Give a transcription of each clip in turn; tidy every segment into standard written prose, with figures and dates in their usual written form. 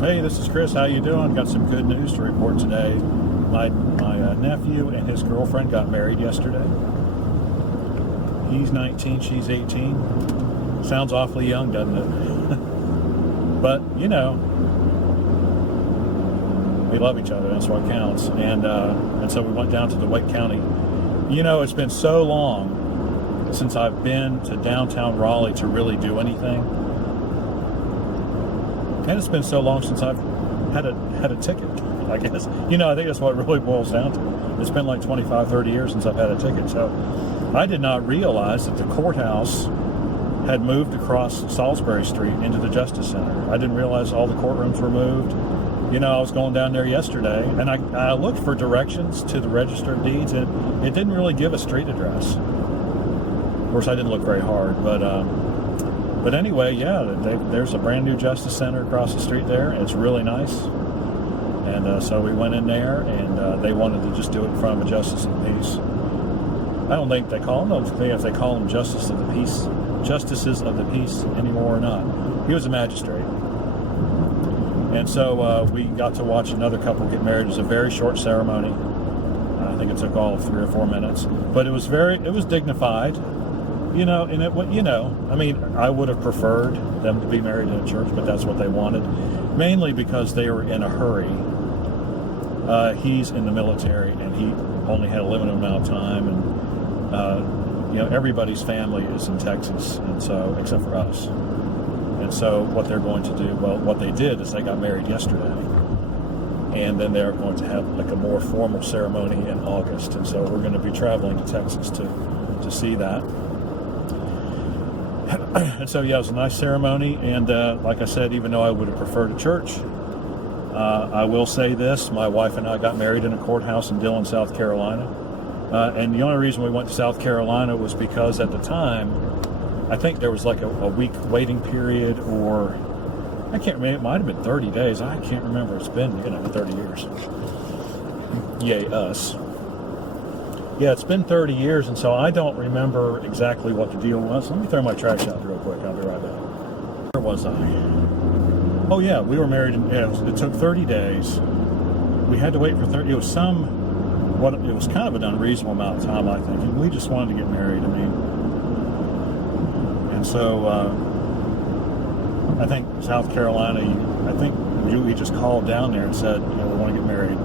Hey, this is Chris. How you doing? Got some good news to report today. My nephew and his girlfriend got married yesterday. He's 19, she's 18. Sounds awfully young, doesn't it? But, you know, we love each other. That's what counts. And so we went down to DeWitt County. You know, it's been so long since I've been to downtown Raleigh to really do anything. And it's been so long since I've had a ticket, I guess. You know, I think that's what it really boils down to. It's been like 25, 30 years since I've had a ticket. So I did not realize that the courthouse had moved across Salisbury Street into the Justice Center. I didn't realize all the courtrooms were moved. You know, I was going down there yesterday, and I looked for directions to the Register of Deeds, and it didn't really give a street address. Of course, I didn't look very hard, but anyway, yeah, there's a brand new Justice Center across the street there. It's really nice. And so we went in there, and they wanted to just do it in front of a Justice of the Peace. I don't think they call them, if they call them Justices of the Peace anymore or not. He was a magistrate. And so we got to watch another couple get married. It was a very short ceremony. I think it took all of 3 or 4 minutes. But it was dignified. You know, and I mean, I would have preferred them to be married in a church, but that's what they wanted. Mainly because they were in a hurry. He's in the military, and he only had a limited amount of time, and you know, everybody's family is in Texas, and so except for us. And so what they're going to do, well, what they did is they got married yesterday, and then they're going to have like a more formal ceremony in August, and so we're going to be traveling to Texas to see that. And so, yeah, it was a nice ceremony, and like I said, even though I would have preferred a church, I will say this: my wife and I got married in a courthouse in Dillon, South Carolina, and the only reason we went to South Carolina was because at the time, I think there was like a week waiting period, or I can't remember, it might have been 30 days. I can't remember. It's been, 30 years. Yay, us. Yeah, it's been 30 years, and so I don't remember exactly what the deal was. Let me throw my trash out real quick. I'll be right back. Where was I? Oh, yeah, we were married. It took 30 days. We had to wait for 30. It was it was kind of an unreasonable amount of time, I think. And we just wanted to get married. And so I think South Carolina, we just called down there and said, we want to get married.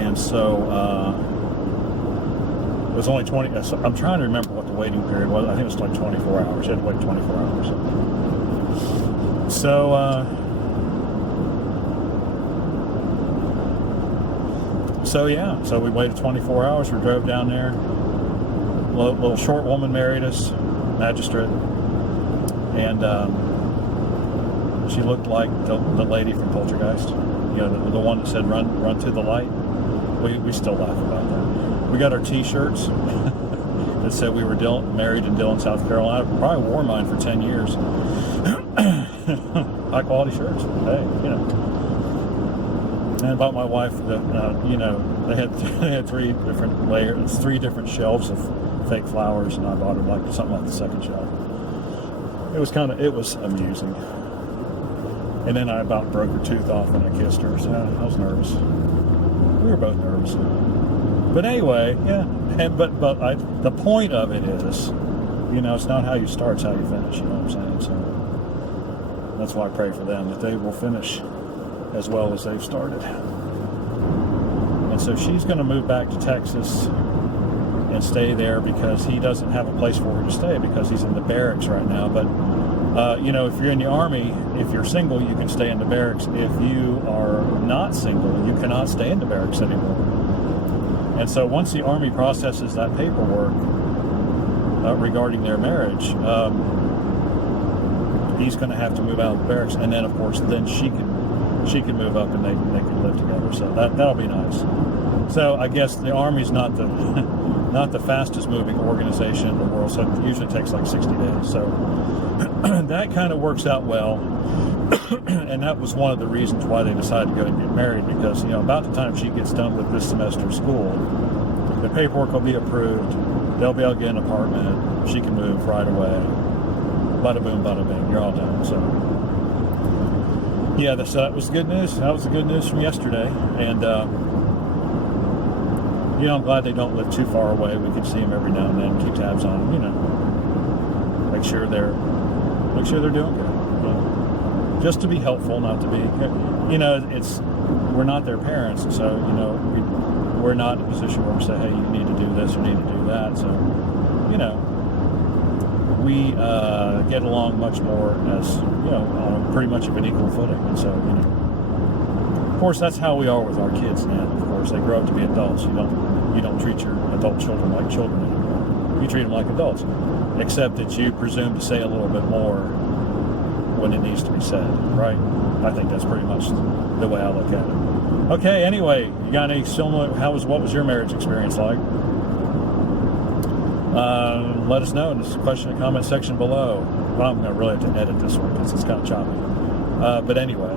And so it was only 20. I'm trying to remember what the waiting period was. I think it was like 24 hours. You had to wait 24 hours. So we waited 24 hours. We drove down there. Little short woman married us, magistrate, and she looked like the lady from Poltergeist. The one that said "run to the light." We still laugh about that. We got our T-shirts that said we were married in Dillon, South Carolina. Probably wore mine for 10 years. High quality shirts. Hey, And I bought my wife they had 3 different layers, 3 different shelves of fake flowers, and I bought her something like the second shelf. It was amusing. And then I about broke her tooth off when I kissed her, so I was nervous. We were both nervous. But anyway, yeah. The point of it is, it's not how you start, it's how you finish. You know what I'm saying? So that's why I pray for them, that they will finish as well as they've started. And so she's going to move back to Texas and stay there because he doesn't have a place for her to stay because he's in the barracks right now. But if you're in the Army, if you're single, you can stay in the barracks. If you are not single, you cannot stay in the barracks anymore. And so once the Army processes that paperwork regarding their marriage, he's going to have to move out of the barracks. And then, of course, then she can move up and they can live together. So that'll be nice. So I guess the Army's not the fastest moving organization in the world, so it usually takes like 60 days. So that kind of works out well. And that was one of the reasons why they decided to go and get married, because about the time she gets done with this semester of school, the paperwork will be approved, they'll be able to get an apartment, she can move right away, bada boom, bada bing, you're all done. So yeah, so that was good news. That was the good news from yesterday, and I'm glad they don't live too far away. We can see them every now and then, keep tabs on them, make sure they're doing good. Just to be helpful, not to be, we're not their parents, and so we're not in a position where we say, hey, you need to do this or need to do that. So, we get along much more as on pretty much of an equal footing, and so of course that's how we are with our kids now. Of course, they grow up to be adults. You don't treat your adult children like children anymore. You treat them like adults, except that you presume to say a little bit more when it needs to be said, right? I think that's pretty much the way I look at it. Okay, anyway, you got any similar? What was your marriage experience like? Let us know in the question and comment section below. Well, I'm going to really have to edit this one because it's kind of choppy. But anyway,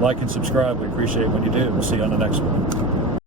like and subscribe. We appreciate it when you do. We'll see you on the next one.